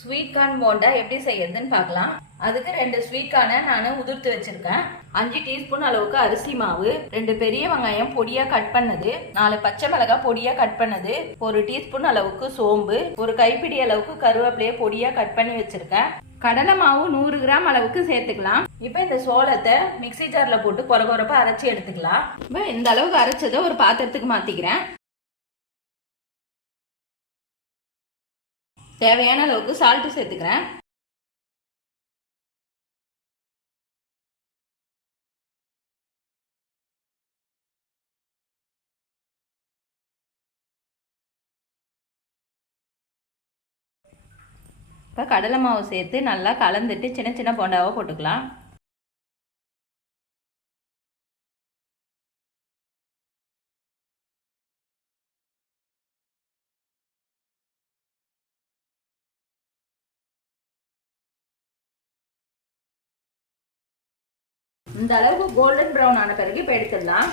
Sweet corn bonda எப்படி செய்யறதுன்னு பார்க்கலாம். அதுக்கு ரெண்டு ஸ்வீட் கார்னை நான் உதிர்த்து வச்சிருக்கேன். அஞ்சு டீஸ்பூன் அளவுக்கு அரிசி மாவு ரெண்டு பெரிய வெங்காயம் பொடியா கட் பண்ணது நாலு பச்சை மிளகாய் பொடியா கட் பண்ணது ஒரு டீஸ்பூன் அளவுக்கு சோம்பு ஒரு கைப்பிடி அளவுக்கு கருவேப்பிலையை பொடியா கட் பண்ணி வச்சிருக்கேன். கடலை மாவு நூறு கிராம் அளவுக்கு சேர்த்துக்கலாம். இப்போ இந்த சோளத்தை மிக்ஸி ஜார்ல போட்டு கொர கொரப்பா அரைச்சி எடுத்துக்கலாம். இப்போ இந்த அளவுக்கு அரைச்சதை ஒரு பாத்திரத்துக்கு மாத்திக்கிறேன். தேவையான அளவுக்கு சால்ட்டு சேர்த்துக்கிறேன். இப்போ கடலை மாவு சேர்த்து நல்லா கலந்துட்டு சின்ன சின்ன போண்டாவாக போட்டுக்கலாம். இந்த அளவுக்கு கோல்டன் ப்ரௌன் ஆன பிறகு இப்போ எடுத்துடலாம்.